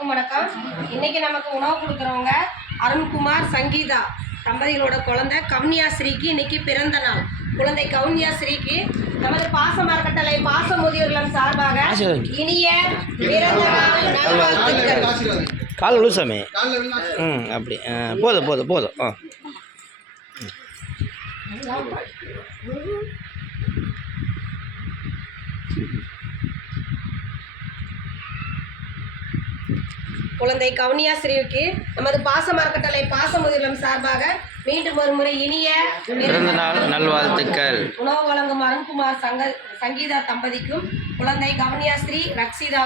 அனைவருக்கும் வணக்கம். இன்னைக்கு நமக்கு உணவு கொடுக்குறவங்க அருண்குமார் சங்கீதா தம்பதிகளோட குழந்தை கவுன்யாஸ்ரீக்கு இன்னைக்கு பிறந்த நாள். குழந்தை கவுன்யாஸ்ரீக்கு நமது பாசமரக்கட்டளை பாச முதியோர்கள் சார்பாக இனிய பிறந்த நாள் நல்வாழ்த்துக்கள். கால் லூசாமே அப்படி போதும் போதும் போதும். குழந்தை கவுன்யாஸ்ரீக்கு நமது பாசமரக்கட்டளை பாச முதியோர்கள் சார்பாக மீண்டும் ஒரு முறை இனிய பிறந்த நாள் நல்வாழ்த்துக்கள். உணவு வழங்கும் அருண்குமார் சங்கீதா தம்பதிக்கும் குழந்தை கவுன்யாஸ்ரீ ரக்ஷிதா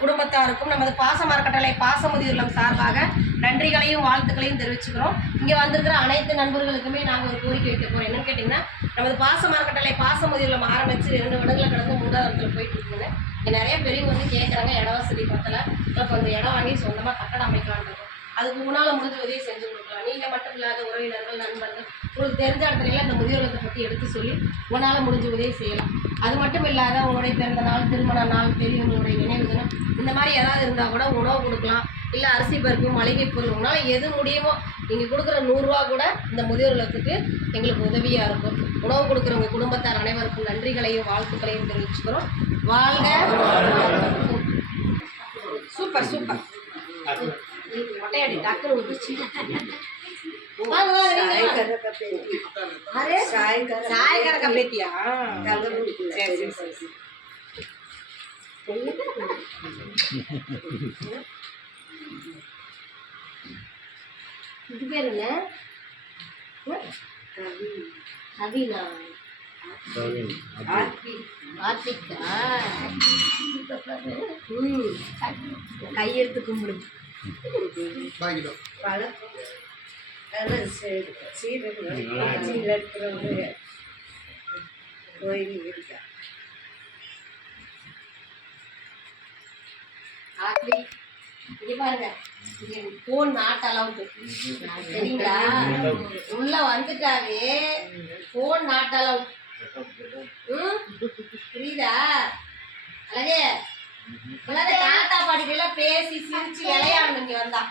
குடும்பத்தாருக்கும் நமது பாசமரக்கட்டளை பாச முதியோர்கள் சார்பாக நன்றிகளையும் வாழ்த்துக்களையும் தெரிவிச்சுக்கிறோம். இங்கே வந்திருக்கிற அனைத்து நண்பர்களுக்குமே நாங்கள் ஒரு கோரிக்கை வைக்க போகிறோம். என்னன்னு கேட்டிங்கன்னா, நமது பாசமரக்கட்டளை பாச முதியோர்கள் ஆரம்பித்து 2 வருடங்களை கடந்து 3வது இடத்துல போயிட்டு இருக்குங்க. இங்கே நிறைய பெரியவங்க வந்து கேட்குறாங்க, இட வசதி பத்தல, இப்போ கொஞ்சம் இடம் வாங்கி சொந்தமாக கட்டடம் அமைக்கலான்றது. அதுக்கு முன்னால் முடிஞ்ச உதவி செஞ்சு கொடுக்கலாம். நீங்கள் மட்டும் இல்லாத உறவினர்கள், நண்பர்கள், உங்களுக்கு தெரிஞ்ச இடத்துல இந்த முதியோர்களை பற்றி எடுத்து சொல்லி உங்களால் முடிஞ்ச உதவி செய்யலாம். அது மட்டும் இல்லாத உங்களுடைய பிறந்த நாள், திருமண நாள், பெரியவங்களுடைய நினைவு தினம், இந்த மாதிரி ஏதாவது இருந்தால் கூட உணவு கொடுக்கலாம். இல்லை அரிசி பருப்பு, மளிகை பொருள், உங்களால் எது முடியுமோ நீங்கள் கொடுக்குற 100 ரூபா கூட இந்த முதியோர்களுக்கு எங்களுக்கு உதவியாக இருக்கும். உணவு கொடுக்குறவங்க குடும்பத்தார் அனைவருக்கும் நன்றிகளையும் வாழ்த்துக்களையும் தெரிவிச்சுக்கிறோம். வாழ்க. Super super. மொட்டையாடி டக்குனு விட்டுச்சு. சாயக்கரக்க பேத்தியா? சரி சரி சரி. இது பேர் என்ன? கவினா ஆர்த்திகா. கையெழுத்து கும்பிடு. கோயில் இருக்கா? இங்க பாருங்க, போன் நாட் அலவுட் சரிங்களா? உள்ள வந்துட்டாவே போன் நாட் அலவுட். புரியுதா? அழகே தாத்தா பாட்டிலாம் பேசி சிரிச்சு விளையாடணும். இங்க வந்தா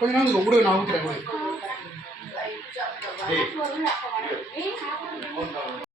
கொஞ்ச நாள் கூட நான் ஊத்துறேன்.